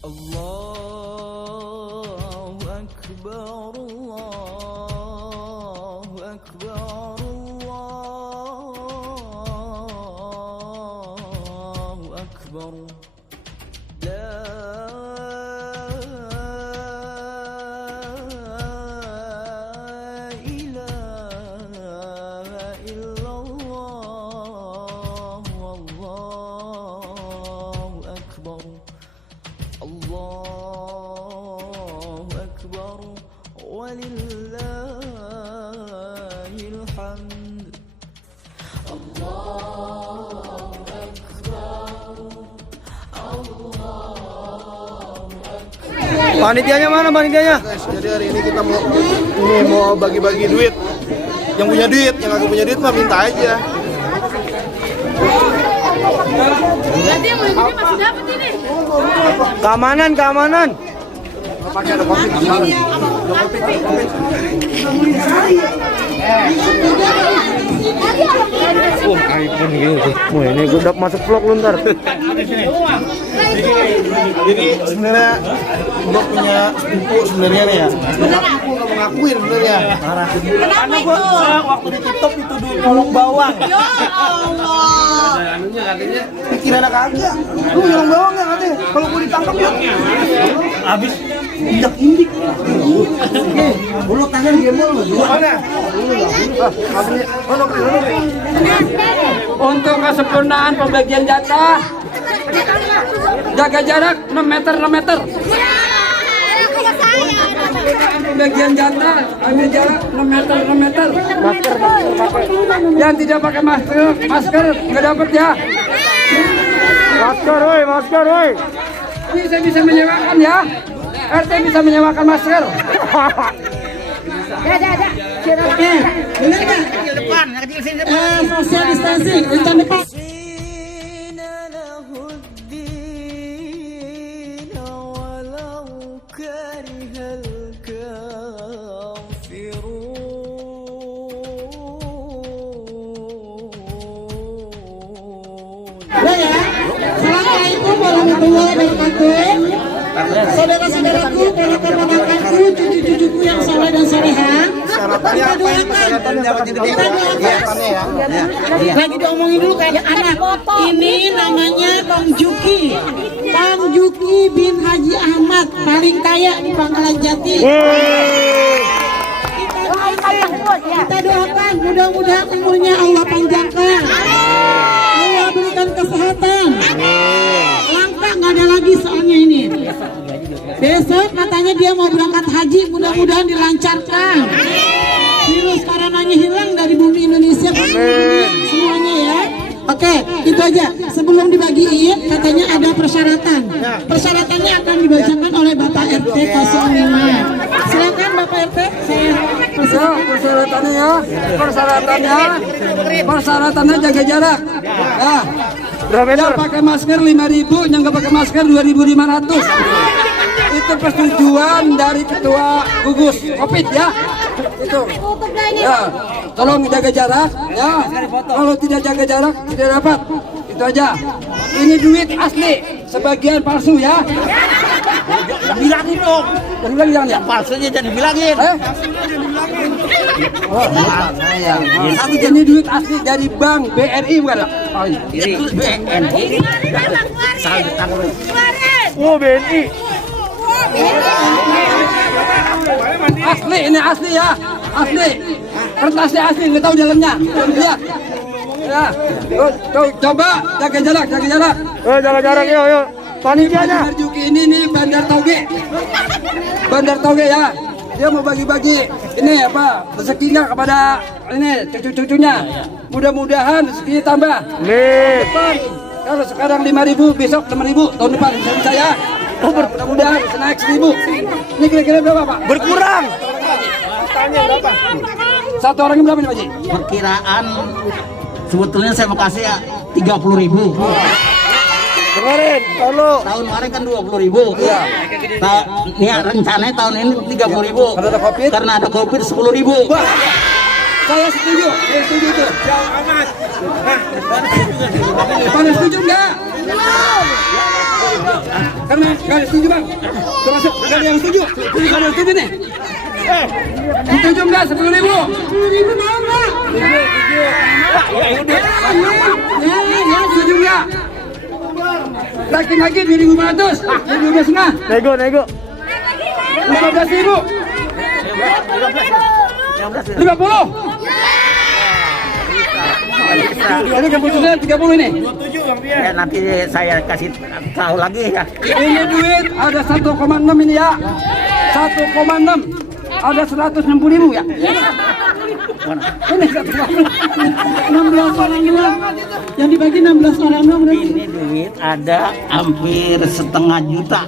Allahu Akbar, Allahu Akbar, Allahu Akbar. La ilaha illallah, Allahu Akbar. Allahu Akbar, walillahil hamd. Allahu Akbar, Allahu Akbar. Panitianya mana panitianya? Guys, jadi hari ini kita mau bagi-bagi duit. Yang punya duit, yang nggak punya duit mah minta aja. Berarti yang mulai gede masih dapat ini. Keamanan, keamanan. Pakai ada kopi. iPhone gitu. Wah, ini gue udah masuk vlog lu ntar. Jadi sebenarnya gua punya sepupu sebenarnya nih ya. Aku nggak mengakuin sebenarnya. Kenapa itu? Waktu di TikTok dituduh nyolong bawang. Ya Allah. Pikiran anak kagak. Lu nyolong bawang nggak katanya? Kalau gua ditangkap ya. Habis Indik. Bulu tangan gembol lu. Mana? Untuk kesempurnaan pembagian jatah, jaga jarak 6 meter 6 meter. Pembagian jatah, ambil jarak 6 meter 6 meter. Masker pakai. Yang tidak pakai masker nggak dapat ya. masker, woi, masker, woi. Ini saya bisa menyewakan ya. RT bisa menyewakan masker. Benar nggak? Social distancing, rencana depan. Sina lahuddin walau karihal kafirun. Ya. Assalamualaikum warahmatullahi wabarakatuh. Saudara-saudaraku, para keponakanku, cucu-cucuku yang soleh dan solehah, kita doakan. Lagi diomongin dulu kayak anak. Ini namanya Bang Juki, Bang Juki bin Haji Ahmad, paling kaya di Pangkalan Jati. Kita doakan, mudah-mudahan umurnya Allah panjangkan, Allah berikan kesehatan. Langkah nggak ada lagi soalnya ini. Besok katanya dia mau berangkat haji, mudah-mudahan dilancarkan. Virus coronanya hilang dari bumi Indonesia, semuanya ya. Oke, itu aja. Sebelum dibagiin, katanya ada persyaratan. Persyaratannya akan dibacakan oleh Bapak RT 05. Silakan Bapak RT. Persyaratannya jaga jarak. Ya. Berapa meter? Yang pakai masker 5.000, yang nggak pakai masker 2.500. Itu persetujuan dari ketua gugus COVID ya. Itu. Ya, tolong jaga jarak ya. Kalau tidak jaga jarak tidak dapat. Itu aja. Ini duit asli, sebagian palsu ya. Bilangin dong. Yang bilang jangan ya. Palsunya jadi bilangin. Ini duit asli dari bank BRI bukan? Oh, Ini BNI. Oh, BNI. asli, ini asli ya, asli. Kertasnya asli, nggak tahu dalamnya. Lihat. Ya, coba jaga jarak, jaga jarak. Jaga jarak, yuk. Panitianya. Bandar Juki ini nih Bandar Toge. Bandar Toge ya. Dia mau bagi-bagi ini apa rezekinya kepada ini cucu-cucunya. Mudah-mudahan rezekinya tambah. Nih. Depan, kalau sekarang 5.000, besok 6.000, tahun depan bisa ya. Mudah-mudahan naik 1.000. Ini kira-kira berapa Pak? Berkurang. Tanya berapa? Satu orangnya berapa nih Pak Ji? Perkiraan sebetulnya saya mau kasih ya 30.000. Dengerin, kalau Tahun kemarin kan 20.000. Iya. Rencananya tahun ini 30.000. Karena ada COVID? Karena ada COVID 10.000. Saya setuju itu. Pada setuju enggak? Karena kalian setuju bang, termasuk kalian yang setuju, kalian setuju nih. Setuju enggak 10.000? 10.000 mau nggak? Ya, setuju enggak? Naikin lagi 2.500, 2.500. Nego. 15.000. 50. Ini keputusan 30 ini. Ya, nanti saya kasih tahu lagi ya. Ini duit ada 1,6 ini ya. 1,6. Ada 160.000 ya. Ini 16 orang doang. Yang dibagi 16 orang doang berarti. Ini duit ada hampir setengah juta.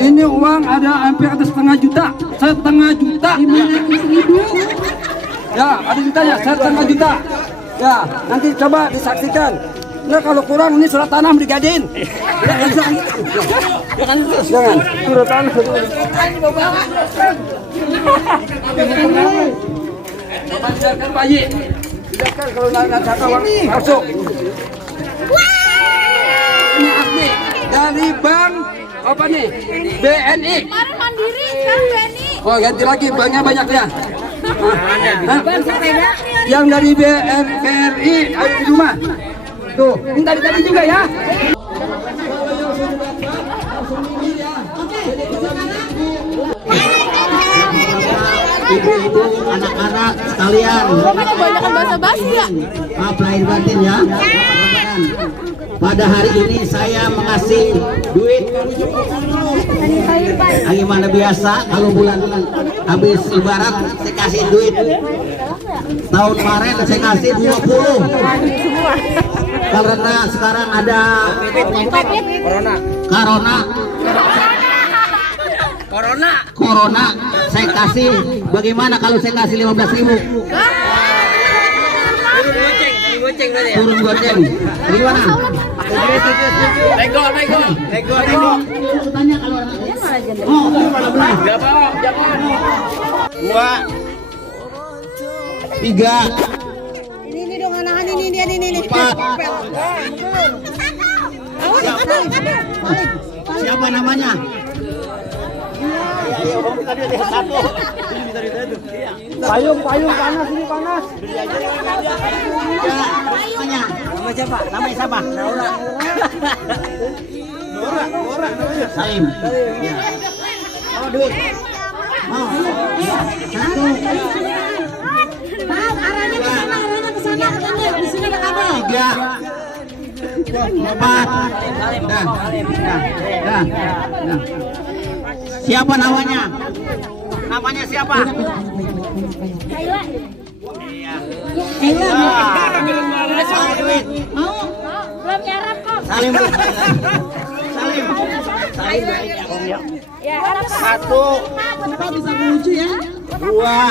Ini uang ada hampir ada setengah juta. 500.000. Ya, ada jutanya 1,5 juta. Ya, nanti coba disaksikan. Nah, kalau kurang ini surat tanah digadein. Jangan. Surat tanah. Coba silakan Pak Haji. Silakan kalau nanti uang masuk. Ini asli dari bank apa nih? BNI. Kemarin Mandiri, sekarang BNI. Oh, ganti lagi banknya banyak ya. Ban sepeda. Yang dari BRI ada di rumah. Tuh, ini tadi juga ya. Ibu-ibu, anak-anak sekalian. Kebanyakan bahasa basi ya. Maaf lahir batin ya. Pada hari ini saya mengasih duit. Gimana biasa kalau bulan habis lebaran saya kasih duit. Tahun kemarin saya kasih 20. Karena sekarang ada Corona, saya kasih. Bagaimana kalau saya kasih 15.000? Turun goceng. Gimana? Nego. Tanya kalau dua, tiga. Ini dong anak ini. 4. Siapa namanya? Payung panas ini panas. Namanya siapa? Namanya siapa? Nora. Salim. Ya. Oh, duit. Mau. Satu. Arahnya ke sana. Di sini ada kabel. 3, 4. Dah. Siapa namanya? Namanya siapa? Duit. Mau? Belum nyarap kok. Salim. Ya, harap Pak. 1, Kita bisa melucu ya. 2,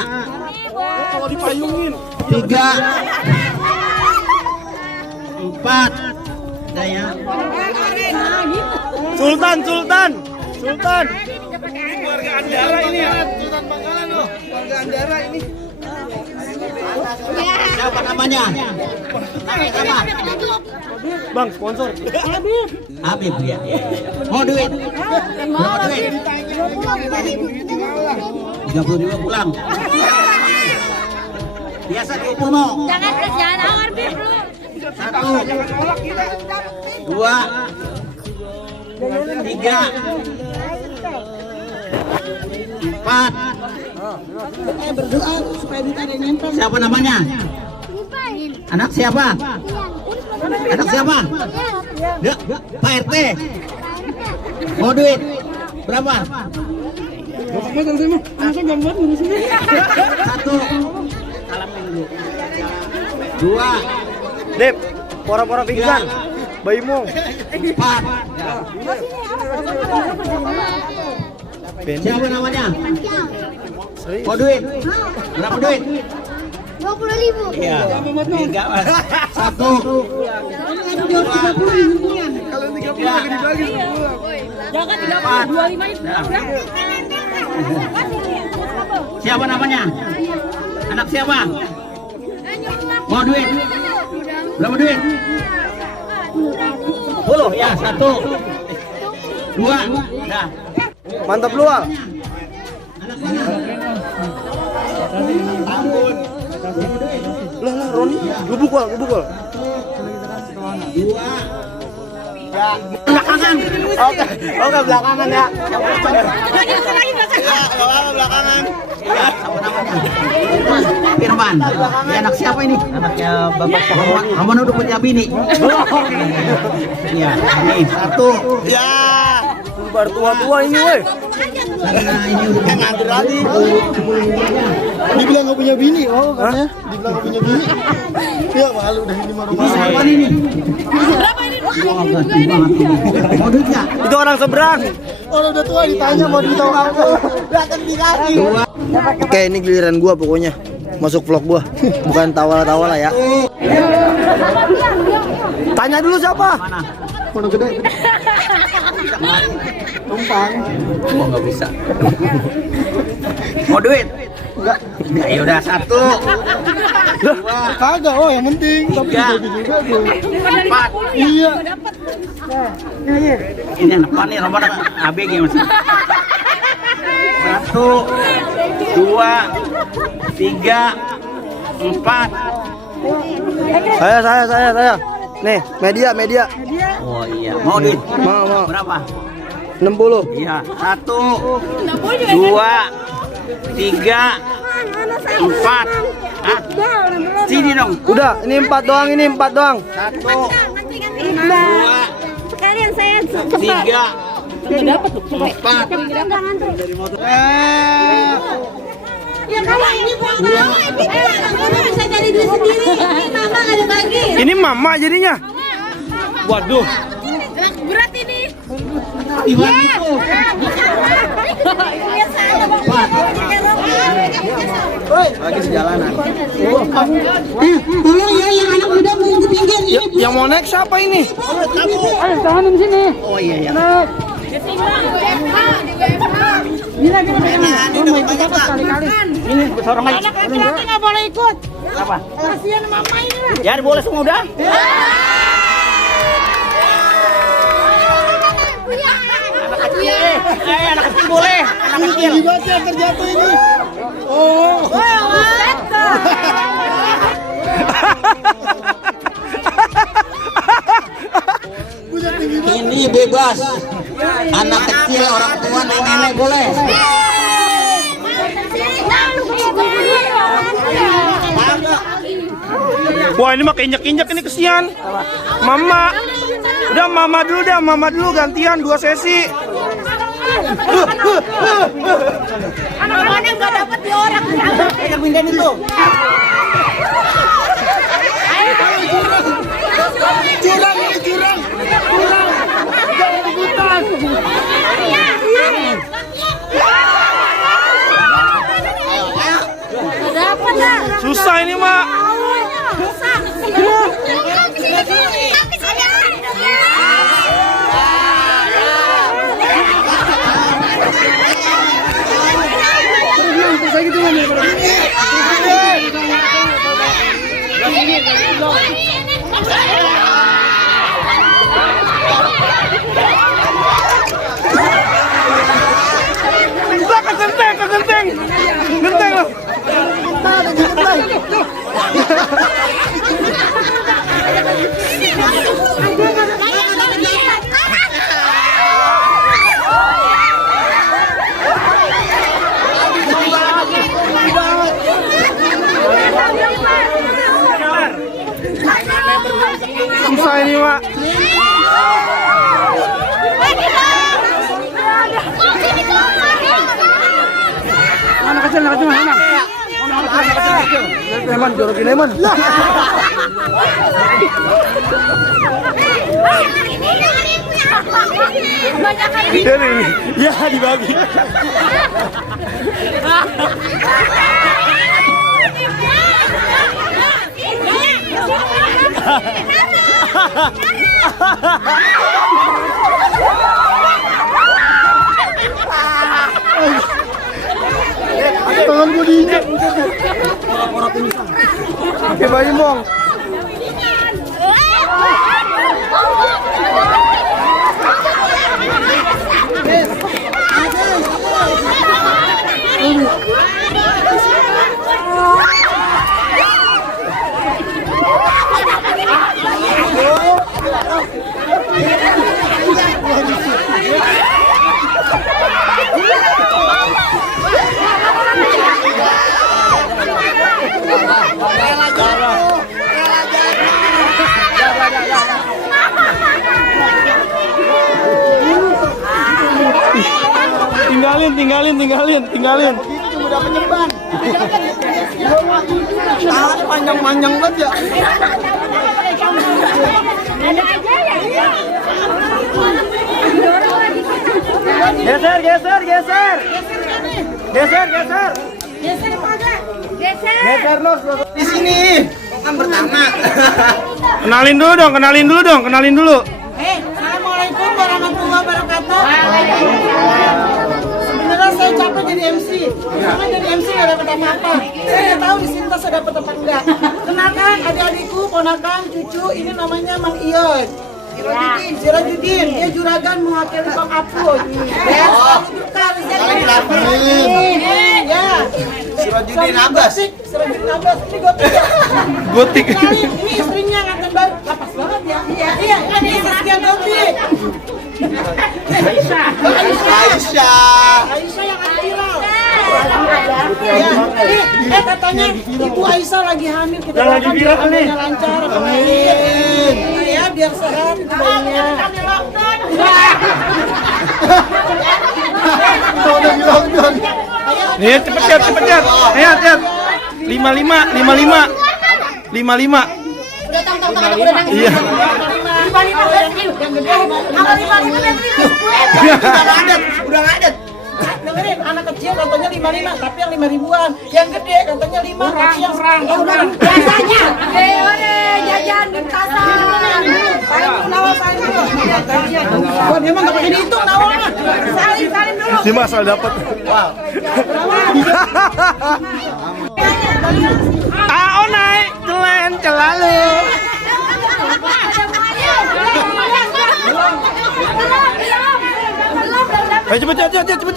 Kalau dipayungin. 3, 4. Udah ya. Sultan. Warga Andara ini ya. Sultan Bangkalan loh. Warga Andara ini. Siapa namanya? Siapa? Bang, sponsor. Habib ya. Mau duit? Berapa duit? 30.000 pulang. Biasa 20 mau. Jangan awar Bib lu. 1, 2, 3, 4. Berdoa supaya duit ada yang nempel. Siapa namanya? Anak siapa? Anak siapa? Ya, Pak RT. Mau duit? Berapa? 1, 2, Dep, pora-pora pingsan. Bayimu. 4. Siapa namanya? Mau duit? Berapa duit? 20.000. Iya. Enggak, Mas. 1, Kalau 30 lagi dibagi 10. Jangan 25 itu. siapa namanya? Anak siapa? Mau duit? Berapa duit? 10 ya, 1 2 nah. Mantap lu, Al. Lah, Roni, gubuk Wal. Belakangan. Oke, belakangan ya. Belakangan. Sama namanya. Firman. Ya, anak siapa ini? Anaknya Bapak Rahman. Rahman udah punya bini. Iya, ini 1. Ya. Baru tua-tua ini, woi. Karena ini udah Ngatur lagi. Dibilang gak punya bini, katanya. Dibilang gak punya bini. Ya malu dah ini rumah. siapa ini? Berapa ini? Mau duit nggak? Itu orang seberang. Orang udah tua ditanya mau duit atau apa. Datang dikasih. Oke, ini giliran gua pokoknya. Masuk vlog gua. Bukan tawa-tawa lah ya. Tanya dulu siapa? Mana? Mana gede? Tumpang. Oh, nggak bisa. Mau duit? Enggak. Ya udah 1. Kagak, yang penting. Tapi 3. juga tuh. 4. Iya. Ini anak nih nomor ABG masih. 1, 2, 3, 4. Saya. Nih, media. Oh iya, mau duit? Mau. Berapa? 60. Iya, 1, 2, 3, 4. Ah, sini dong. Udah, ini 4 doang, 1, 2, Sekalian saya 3, 4. Ya kalau ini buang mama, ini bisa cari duit sendiri. Ini mama nggak ada bagi. Ini mama jadinya. Waduh. berat ini. Lagi sejalanan. Tolong ya yang anak muda mau ke pinggir ini. Yang mau naik siapa ini? Ayo tanganin sini. Oh iya ya. Ini sorong aja. Anak laki-laki nggak boleh ikut. Apa? Kasihan mama ini lah. Ya boleh semua udah. Anak kecil boleh. Anak kecil. Gimana sih yang terjatuh ini? Oh. Ini bebas. Anak kecil, orang tua, nenek boleh. Wah, ini mah keinjak-injak ini kesian. Mama. Udah mama dulu gantian 2 sesi. Anak mana nggak dapat di orang. Yang pindahin itu. Curang. Jangan ikutan. Dapat lah. Susah ini, Mak. Genteng loh. Susah ini, Mak. Anak kecil mana? Leman, jorokin Leman. Ini. Ya, dibagi. Tangan gue diinjak. Oke, Bayu Mong. Tinggalin. Cuma dapat ceban. Panjang-panjang banget ya. Geser los di sini. Kan pertama. Kenalin dulu dong. Assalamualaikum warahmatullahi wabarakatuh. Sebenarnya saya capek jadi MC. Karena jadi MC nggak dapat apa-apa. Saya nggak tahu di sini saya dapat apa enggak. Kenalkan adik-adikku, ponakan, cucu. Ini namanya Mang Ion. Sirajudin, dia juragan mewakili Bang Apul. Ya, ya. Sirajudin Abbas. Sirajudin Abbas, ini gotik. Ini istrinya nganten baru, lapas banget ya. Iya, ini Saskia Gotik. Aisyah yang viral. Ya, katanya Ibu Aisyah lagi hamil, kita doakan biar lancar, amin. Ya, biar sehat bayinya. Nih, cepet Jat. Ayo, Jat. 55. Udah tahu udah nangis. Iya. 55 Udah ngadet. Dengerin, anak kecil katanya 55, tapi yang 5.000-an. Yang gede katanya 5, tapi yang serang. biasanya. Jajan di tasan. Salim dulu. Oh, dia mah nggak pakai dihitung nawalnya. Salim dulu. Dia asal dapat. Ao naik, celalu. Ayo cepet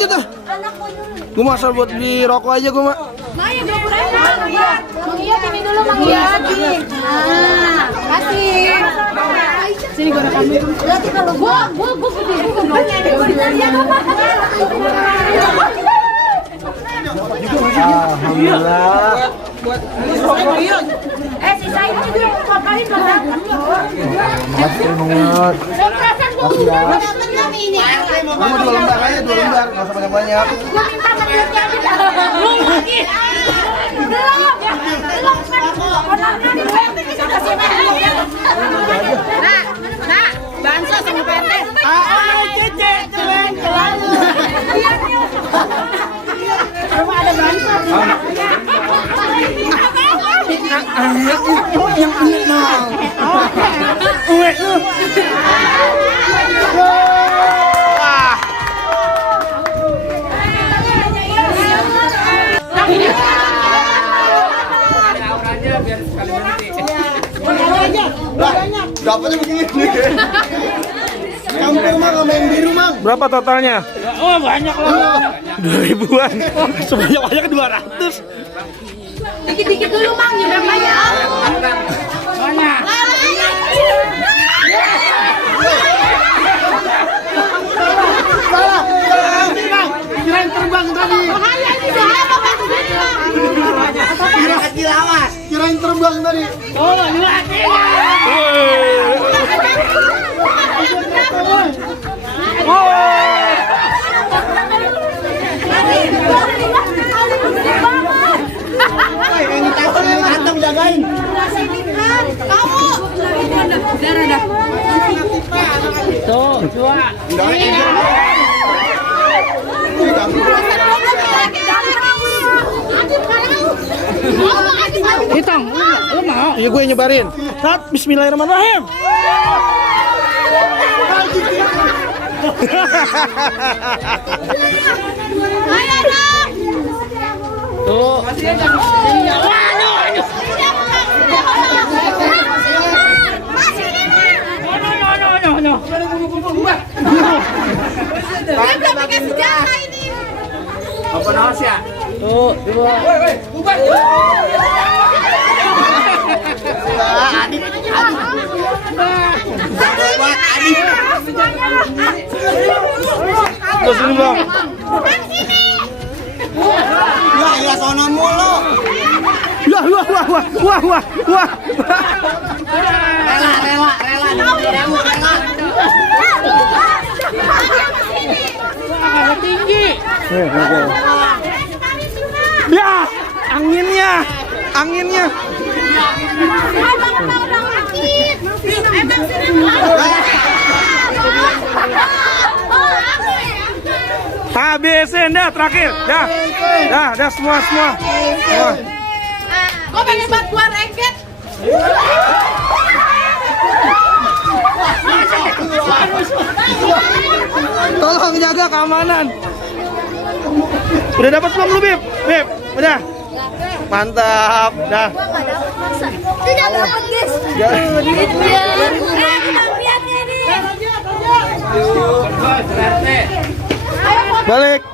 Jat. Gue asal buat beli rokok aja gue mak. Mang Iya ini dulu Mang Iya. Nah, kasih. Sini gue rekam dulu. Berarti kalau gua Alhamdulillah. sisa ini juga ngapain banget. Makasih banget. Saya perasaan gua udah dapat ini. Kamu 2 lembar aja, 2 lembar, nggak usah banyak-banyak. Gua minta kecilnya aja. Belum lagi. Belum ya. Belum kan. Konaknya di PT bisa kasih Nah, bansos sama PT. Cece, keren. Rumah ada bansos. Yang ini nah. Dapatnya begini. Kampung mah nggak main biru mang. Berapa totalnya? Oh banyak lah. 2.000-an. Sebanyak-banyak 200. Dikit-dikit dulu Mang, ya berapa ya? Mana? Salah. Kirain terbang tadi. Bahaya ini siapa bantu Kirain terbang tadi. Oh, lu hati-hati. Kantong jagain. Kamu. Udah. Tuh, dua. Hitung, lu mau? Iya gue nyebarin. Saat Bismillahirrahmanirrahim. Ayo dong. Tuh. Dia belum pakai senjata ini. Terus ini bang. Ya sono mulu. Wah. Tinggi. Ya, anginnya. Habisin dah terakhir. Dah semua. Kok pengen buat gua rengket? Tolong jaga keamanan. Udah dapat belum lu, Bib? Bib, udah. Mantap, dah. Tidak dapat, guys. Balik.